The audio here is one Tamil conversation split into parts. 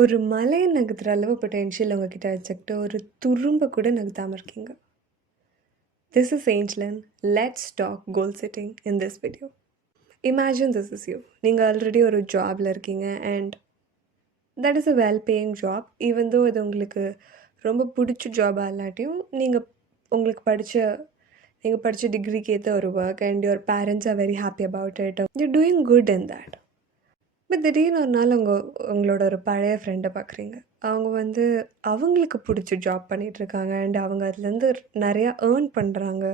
ஒரு மலைய நகர்த்துற அளவு பொட்டென்ஷியல் உங்ககிட்ட வச்சுக்கிட்டு ஒரு துரும்ப கூட நகர்த்தாம இருக்கீங்க. This is Angelin. Let's talk goal setting in this video. Imagine this is you. நீங்க ஆல்ரெடி ஒரு ஜாப்ல இருக்கீங்க and that is a well paying job. Even though இது உங்களுக்கு ரொம்ப பிடிச்ச ஜாபாக இல்லாட்டியும் உங்களுக்கு நீங்கள் படித்த டிகிரிக்கு ஏற்ற ஒரு work and your parents are very happy about it. You're doing good in that. But திடீர்னு ஒரு நாள் உங்களோட ஒரு பழைய ஃப்ரெண்டை பார்க்குறீங்க. அவங்க அவங்களுக்கு பிடிச்ச ஜாப் பண்ணிகிட்ருக்காங்க அண்ட் அவங்க அதுலேருந்து நிறையா ஏர்ன் பண்ணுறாங்க.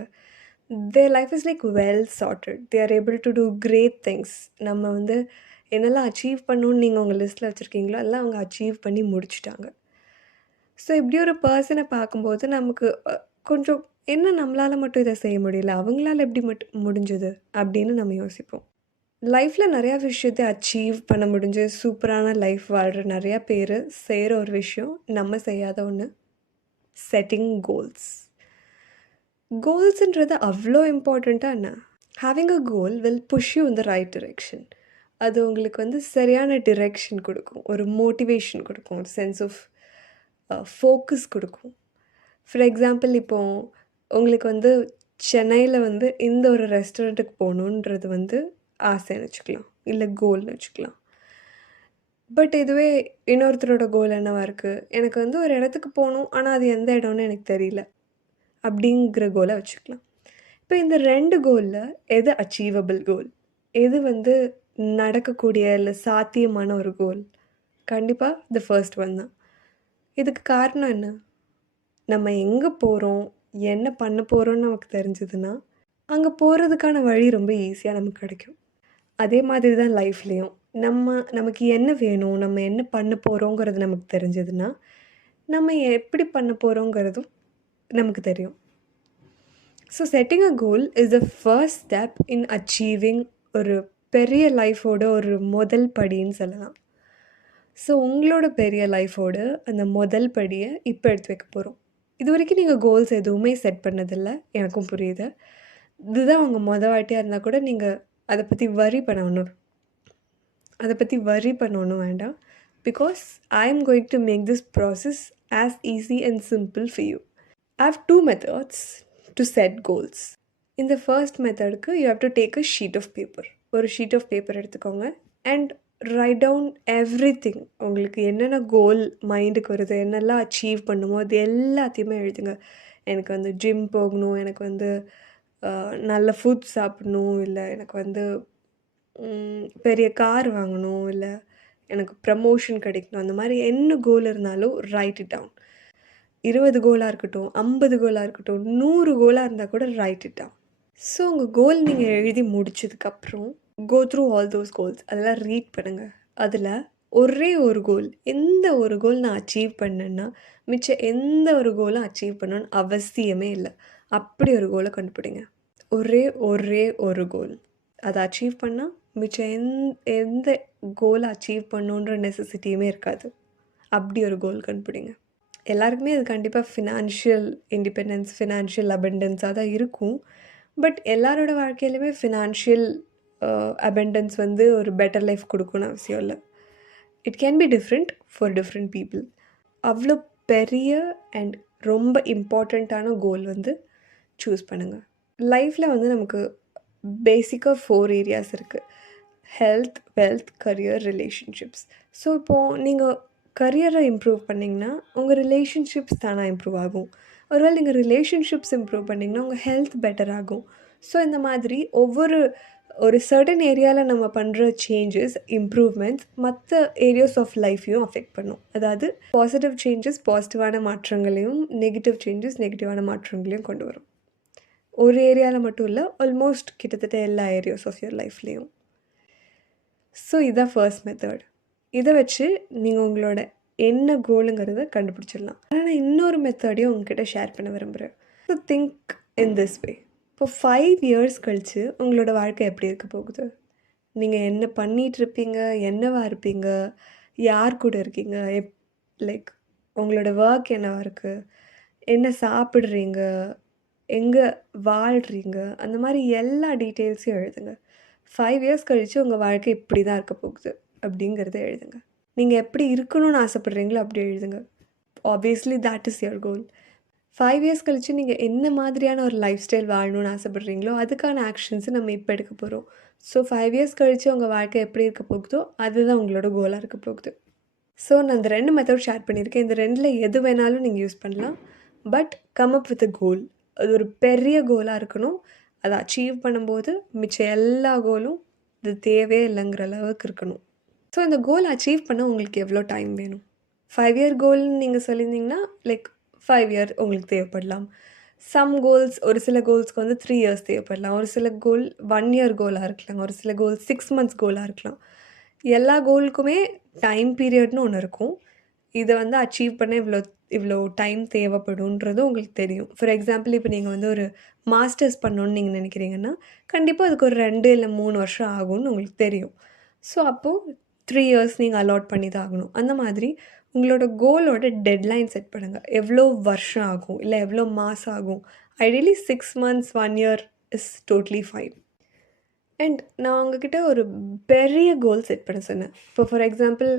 Their life is like well charted. They are able to do great things. நம்ம என்னெல்லாம் அச்சீவ் பண்ணணுன்னு நீங்கள் உங்கள் லிஸ்ட்டில் வச்சுருக்கீங்களோ எல்லாம் அவங்க அச்சீவ் பண்ணி முடிச்சிட்டாங்க. ஸோ இப்படி ஒரு பர்சனை பார்க்கும்போது நமக்கு கொஞ்சம் என்ன நம்மளால் மட்டும் இதை செய்ய முடியல, அவங்களால எப்படி முடிஞ்சது அப்படின்னு நம்ம யோசிப்போம். லைஃப்பில் நிறையா விஷயத்தை அச்சீவ் பண்ண முடிஞ்சு சூப்பரான லைஃப் வாழ்கிற நிறையா பேர் செய்கிற ஒரு விஷயம் நம்ம செய்யாத ஒன்று, செட்டிங் கோல்ஸ். கோல்ஸுன்றது அவ்வளோ இம்பார்ட்டண்ட்டாக என்ன? Having a goal will push you in the right direction. அது உங்களுக்கு சரியான டிரெக்ஷன் கொடுக்கும், ஒரு மோட்டிவேஷன் கொடுக்கும், ஒரு சென்ஸ் ஆஃப் ஃபோக்கஸ் கொடுக்கும். ஃபார் எக்ஸாம்பிள் இப்போது உங்களுக்கு சென்னையில் இந்த ஒரு ரெஸ்டாரண்ட்டுக்கு போகணுன்றது ஆசைன்னு வச்சுக்கலாம், இல்லை கோல்னு வச்சுக்கலாம். பட் இதுவே இன்னொருத்தரோட கோல் என்னவாக இருக்குது, எனக்கு ஒரு இடத்துக்கு போகணும் ஆனால் அது எந்த இடம்னு எனக்கு தெரியல அப்படிங்கிற கோலை வச்சுக்கலாம். இப்போ இந்த 2 கோலில் எது அச்சீவபிள் கோல், எது நடக்கக்கூடிய இல்லை சாத்தியமான ஒரு கோல்? கண்டிப்பாக த ஃபர்ஸ்ட் ஒன் தான். இதுக்கு காரணம் என்ன? நம்ம எங்கே போகிறோம், என்ன பண்ண போகிறோன்னு நமக்கு தெரிஞ்சதுன்னா அங்கே போகிறதுக்கான வழி ரொம்ப ஈஸியாக நமக்கு கிடைக்கும். அதே மாதிரி தான் லைஃப்லேயும் நமக்கு என்ன வேணும், நம்ம என்ன பண்ண போகிறோங்கிறது நமக்கு தெரிஞ்சதுன்னா நம்ம எப்படி பண்ண போகிறோங்கிறதும் நமக்கு தெரியும். So setting a goal is the first step in achieving ஒரு பெரிய லைஃபோட ஒரு முதல் படின்னு சொல்லலாம். ஸோ உங்களோட பெரிய லைஃபோட அந்த முதல் படியை இப்போ எடுத்து வைக்க போகிறோம். இது வரைக்கும் நீங்கள் கோல்ஸ் எதுவுமே செட் பண்ணதில்லை, எனக்கும் புரியுது. இதுதான் உங்கள் வாட்டியாக இருந்தால் கூட நீங்கள் அதை பற்றி வரி பண்ணணும் வேண்டாம். Because I am going to make this process as easy and simple for you. I have 2 methods to set goals. இந்த ஃபர்ஸ்ட் மெத்தடுக்கு you have to take a sheet of paper. ஒரு ஷீட் ஆஃப் பேப்பர் எடுத்துக்கோங்க அண்ட் ரைட் டவுன் எவ்ரிதிங். உங்களுக்கு என்னென்ன கோல் மைண்டுக்கு வருது, என்னெல்லாம் அச்சீவ் பண்ணுமோ அது எல்லாத்தையுமே எழுதுங்க. எனக்கு ஜிம் போகணும், எனக்கு நல்ல ஃபுட் சாப்பிடணும், இல்லை எனக்கு பெரிய கார் வாங்கணும், இல்லை எனக்கு ப்ரமோஷன் கிடைக்கணும், அந்த மாதிரி என்ன கோல் இருந்தாலும் ரைட் இட் டவுன். 20 கோலாக இருக்கட்டும், 50 கோலாக இருக்கட்டும், 100 கோலாக இருந்தால் கூட ரைட் இட் டவுன். ஸோ உங்கள் கோல் நீங்கள் எழுதி முடிச்சதுக்கப்புறம் go through all those goals, அதெல்லாம் ரீட் பண்ணுங்கள். அதில் ஒரே ஒரு கோல், எந்த ஒரு கோல் நான் அச்சீவ் பண்ணேன்னா மிச்சம் எந்த ஒரு கோலும் அச்சீவ் பண்ணணுன்னு அவசியமே இல்லை. அப்படி ஒரு கோலை கண்டுபிடிங்க. ஒரே ஒரு கோல், அதை அச்சீவ் பண்ணால் மிச்சம் எந்த கோலை அச்சீவ் பண்ணணுன்ற நெசசிட்டியுமே இருக்காது. அப்படி ஒரு கோல் கண்டுபிடிங்க. எல்லாருக்குமே அது கண்டிப்பாக ஃபினான்ஷியல் இண்டிபெண்டன்ஸ், ஃபினான்ஷியல் அபண்டன்ஸாக தான் இருக்கும். பட் எல்லாரோட வாழ்க்கையிலுமே ஃபினான்ஷியல் அபண்டன்ஸ் ஒரு பெட்டர் லைஃப் கொடுக்கணும்னு அவசியம் இல்லை. It can be different for different people. அவ்வளோ பெரிய அண்ட் ரொம்ப இம்பார்ட்டண்ட்டான கோல் சூஸ் பண்ணுங்கள். லைஃப்பில் நமக்கு பேசிக்காக 4 ஏரியாஸ் இருக்குது: health, wealth, career, relationships. So இப்போது நீங்கள் கரியரை இம்ப்ரூவ் பண்ணிங்கன்னா உங்கள் ரிலேஷன்ஷிப்ஸ் தானாக இம்ப்ரூவ் ஆகும். ஒருவேளை நீங்கள் ரிலேஷன்ஷிப்ஸ் இம்ப்ரூவ் பண்ணிங்கன்னா உங்கள் ஹெல்த் பெட்டர் ஆகும். ஸோ இந்த மாதிரி ஒரு சர்டன் ஏரியாவில் நம்ம பண்ணுற சேஞ்சஸ், இம்ப்ரூவ்மெண்ட்ஸ் மற்ற ஏரியாஸ் ஆஃப் லைஃப்பையும் அஃபெக்ட் பண்ணும். அதாவது பாசிட்டிவ் சேஞ்சஸ் பாசிட்டிவான மாற்றங்களையும், நெகட்டிவ் சேஞ்சஸ் நெகட்டிவான மாற்றங்களையும் கொண்டு வரும். ஒரு ஏரியாவில் மட்டும் இல்லை, ஆல்மோஸ்ட் கிட்டத்தட்ட எல்லா ஏரியாஸ் ஆஃப் யுவர் லைஃப்லேயும். ஸோ இதுதான் ஃபர்ஸ்ட் மெத்தட். இதை வச்சு நீங்கள் உங்களோட என்ன கோலுங்கிறத கண்டுபிடிச்சிடலாம். ஆனால் நான் இன்னொரு மெத்தடையும் உங்ககிட்ட ஷேர் பண்ண விரும்புகிறேன். So think in this way. இப்போ 5 years கழித்து உங்களோட வாழ்க்கை எப்படி இருக்க போகுது? நீங்கள் என்ன பண்ணிகிட்ருப்பீங்க, என்னவா இருப்பீங்க, யார் கூட இருக்கீங்க, லைக் உங்களோட ஒர்க் என்னவாக இருக்குது, என்ன சாப்பிட்றீங்க, எங்கே வாழ்கிறீங்க, அந்த மாதிரி எல்லா டீட்டெயில்ஸையும் எழுதுங்க. 5 years கழித்து உங்கள் வாழ்க்கை இப்படி தான் இருக்க போகுது அப்படிங்கிறத எழுதுங்க. நீங்கள் எப்படி இருக்கணும்னு ஆசைப்படுறீங்களோ அப்படி எழுதுங்க. Obviously that is your goal. 5 years கழிச்சு நீங்கள் என்ன மாதிரியான ஒரு லைஃப் ஸ்டைல் வாழணும்னு ஆசைப்படுறீங்களோ அதுக்கான ஆக்ஷன்ஸை நம்ம இப்போ எடுக்க போகிறோம். ஸோ 5 இயர்ஸ் கழிச்சு உங்கள் வாழ்க்கை எப்படி இருக்க போகுதோ அதுதான் உங்களோட கோலாக இருக்க போகுது. ஸோ நான் இந்த 2 மெத்தட் ஷேர் பண்ணியிருக்கேன். இந்த 2ல் எது வேணாலும் நீங்கள் யூஸ் பண்ணலாம். But come up with a goal. அது ஒரு பெரிய கோலாக இருக்கணும். அதை அச்சீவ் பண்ணும்போது மிச்சம் எல்லா கோலும் இது தேவையே இல்லைங்கிற அளவுக்கு இருக்கணும். ஸோ இந்த கோல் அச்சீவ் பண்ண உங்களுக்கு எவ்வளோ டைம் வேணும்? 5 இயர் கோல்னு நீங்கள் சொல்லியிருந்தீங்கன்னா லைக் 5 இயர் உங்களுக்கு தேவைப்படலாம். சம் கோல்ஸ், ஒரு சில கோல்ஸ்க்கு வந்து 3 இயர்ஸ் தேவைப்படலாம். ஒரு சில கோல் 1 இயர் கோலாக இருக்கலாம். ஒரு சில கோல் 6 மந்த்ஸ் கோலாக இருக்கலாம். எல்லா கோலுக்குமே டைம் பீரியட்னு ஒன்று இருக்கும். இதை வந்து அச்சீவ் பண்ண இவ்வளோ இவ்வளோ டைம் தேவைப்படுன்றது உங்களுக்கு தெரியும். ஃபார் எக்ஸாம்பிள் இப்போ நீங்கள் வந்து ஒரு மாஸ்டர்ஸ் பண்ணணுன்னு நீங்கள் நினைக்கிறீங்கன்னா கண்டிப்பாக அதுக்கு ஒரு 2 இல்லை 3 வருஷம் ஆகும்னு உங்களுக்கு தெரியும். ஸோ அப்போது 3 இயர்ஸ் நீங்கள் அலாட் பண்ணி தான் ஆகணும். அந்த மாதிரி உங்களோட கோலோட டெட்லைன் செட் பண்ணுங்கள். எவ்வளோ வருஷம் ஆகும், இல்லை எவ்வளோ மாதம் ஆகும். Ideally 6 months 1 year is totally fine. And நான் உங்ககிட்ட ஒரு பெரிய கோல் செட் பண்ண சொன்னேன். இப்போ ஃபார் எக்ஸாம்பிள்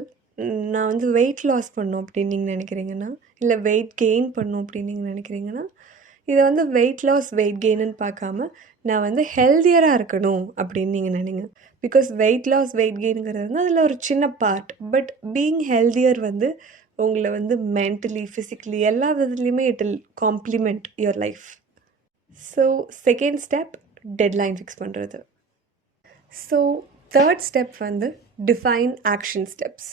நான் வந்து வெயிட் லாஸ் பண்ணணும் அப்படின்னு நீங்கள் நினைக்கிறீங்கன்னா, இல்லை வெயிட் கெயின் பண்ணணும் அப்படின்னு நீங்கள் நினைக்கிறீங்கன்னா, இதை வந்து வெயிட் லாஸ் வெயிட் கெயின்னு பார்க்காம நான் வந்து ஹெல்தியராக இருக்கணும் அப்படின்னு நீங்கள் நினைங்க. பிகாஸ் வெயிட் லாஸ் வெயிட் கெயினுங்கிறது வந்து அதில் ஒரு சின்ன பார்ட். பட் பீயிங் ஹெல்தியர் வந்து உங்களை வந்து மென்டலி ஃபிசிக்கலி எல்லா விதத்துலேயுமே it will complement your life. So second step deadline fix பண்ணுறது. ஸோ தேர்ட் ஸ்டெப் வந்து டிஃபைன் ஆக்ஷன் ஸ்டெப்ஸ்.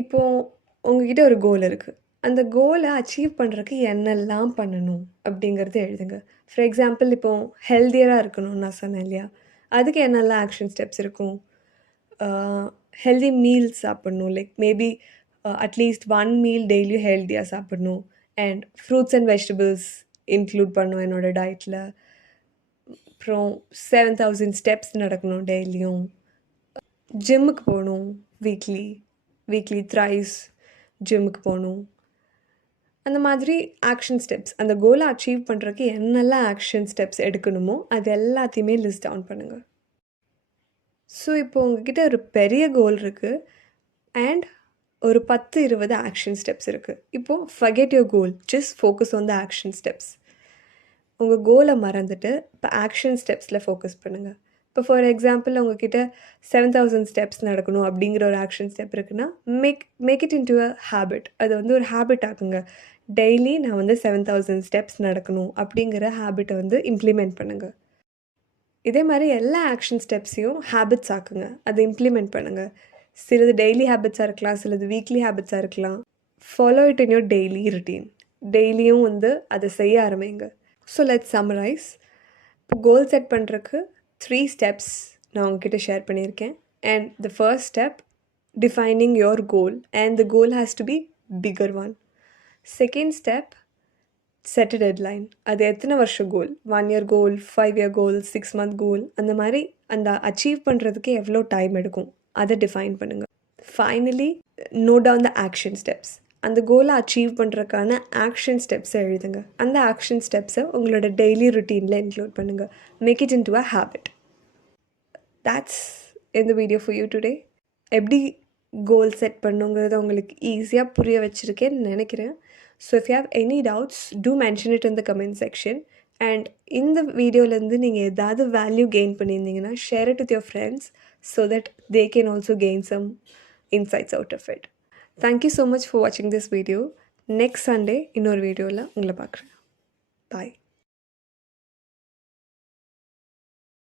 இப்போது உங்ககிட்ட ஒரு கோல் இருக்குது. அந்த கோலை அச்சீவ் பண்ணுறதுக்கு என்னெல்லாம் பண்ணணும் அப்படிங்கிறது எழுதுங்க. ஃபார் எக்ஸாம்பிள் இப்போது ஹெல்தியராக இருக்கணும்னு நான் சொன்னேன் இல்லையா, அதுக்கு என்னெல்லாம் ஆக்ஷன் ஸ்டெப்ஸ் இருக்கும்? ஹெல்தி மீல்ஸ் சாப்பிட்ணும். லைக் மேபி அட்லீஸ்ட் 1 மீல் டெய்லியும் ஹெல்த்தியாக சாப்பிட்ணும். And fruits and vegetables include பண்ணணும் என்னோடய டயட்டில். அப்புறம் 7000 ஸ்டெப்ஸ் நடக்கணும் டெய்லியும். ஜிம்முக்கு போகணும். வீக்லி த்ரைஸ் ஜிம்முக்கு போகணும். அந்த மாதிரி ஆக்ஷன் ஸ்டெப்ஸ், அந்த கோலை அச்சீவ் பண்ணுறதுக்கு என்னெல்லாம் ஆக்ஷன் ஸ்டெப்ஸ் எடுக்கணுமோ அது எல்லாத்தையுமே லிஸ்ட் டவுன் பண்ணுங்கள். ஸோ இப்போ உங்ககிட்ட ஒரு பெரிய கோல் இருக்குது அண்ட் ஒரு 10-20 ஆக்ஷன் ஸ்டெப்ஸ் இருக்குது. இப்போது forget your goal, just focus on the action steps. உங்கள் கோலை மறந்துட்டு இப்போ ஆக்ஷன் ஸ்டெப்ஸில் ஃபோக்கஸ் பண்ணுங்கள். இப்போ ஃபார் எக்ஸாம்பிள் உங்ககிட்ட 7000 ஸ்டெப்ஸ் நடக்கணும் அப்படிங்கிற ஒரு ஆக்ஷன் ஸ்டெப் இருக்குன்னா make it into a habit. அது வந்து ஒரு ஹேபிட் ஆக்குங்க. டெய்லி நான் வந்து 7000 ஸ்டெப்ஸ் நடக்கணும் அப்படிங்கிற ஹேபிட்டை வந்து இம்ப்ளிமெண்ட் பண்ணுங்கள். இதே மாதிரி எல்லா ஆக்ஷன் ஸ்டெப்ஸையும் ஹேபிட்ஸ் ஆக்குங்க, அதை இம்ப்ளிமெண்ட் பண்ணுங்கள். சிலது டெய்லி ஹேபிட்ஸாக இருக்கலாம், சிலது வீக்லி ஹேபிட்ஸாக இருக்கலாம். Follow it in your daily routine. டெய்லியும் வந்து அதை செய்ய ஆரம்பிங்க. So let's summarise. இப்போ கோல் செட் பண்ணுறதுக்கு 3 ஸ்டெப்ஸ் நான் உங்ககிட்ட ஷேர் பண்ணியிருக்கேன். And the first step defining your goal and the goal has to be bigger one. Second step set a deadline. அது எத்தனை வருஷம் goal, 1 year goal, 5 year goal, 6 month goal, அந்த மாதிரி அந்த அச்சீவ் பண்ணுறதுக்கு எவ்வளோ டைம் எடுக்கும் அதை டிஃபைன் பண்ணுங்கள். Finally note down the action steps. அந்த கோலை அச்சீவ் பண்ணுறதுக்கான ஆக்ஷன் ஸ்டெப்ஸை எழுதுங்க. அந்த ஆக்ஷன் ஸ்டெப்ஸை உங்களோட டெய்லி ருட்டீனில் இன்க்ளூட் பண்ணுங்கள். Make it into a habit. That's in the video for you today. எப்படி கோல் செட் பண்ணுங்கிறத உங்களுக்கு ஈஸியாக புரிய வச்சுருக்கேன்னு நினைக்கிறேன். So if you have any doubts do mention it in the comment section. And இந்த வீடியோலேருந்து நீங்கள் ஏதாவது வேல்யூ கெயின் பண்ணியிருந்தீங்கன்னா share it with your friends so that they can also gain some insights out of it. Thank you so much for வாட்சிங் திஸ் வீடியோ. நெக்ஸ்ட் சண்டே இன்னொரு வீடியோவில் உங்களை பார்க்குறேன். பாய்.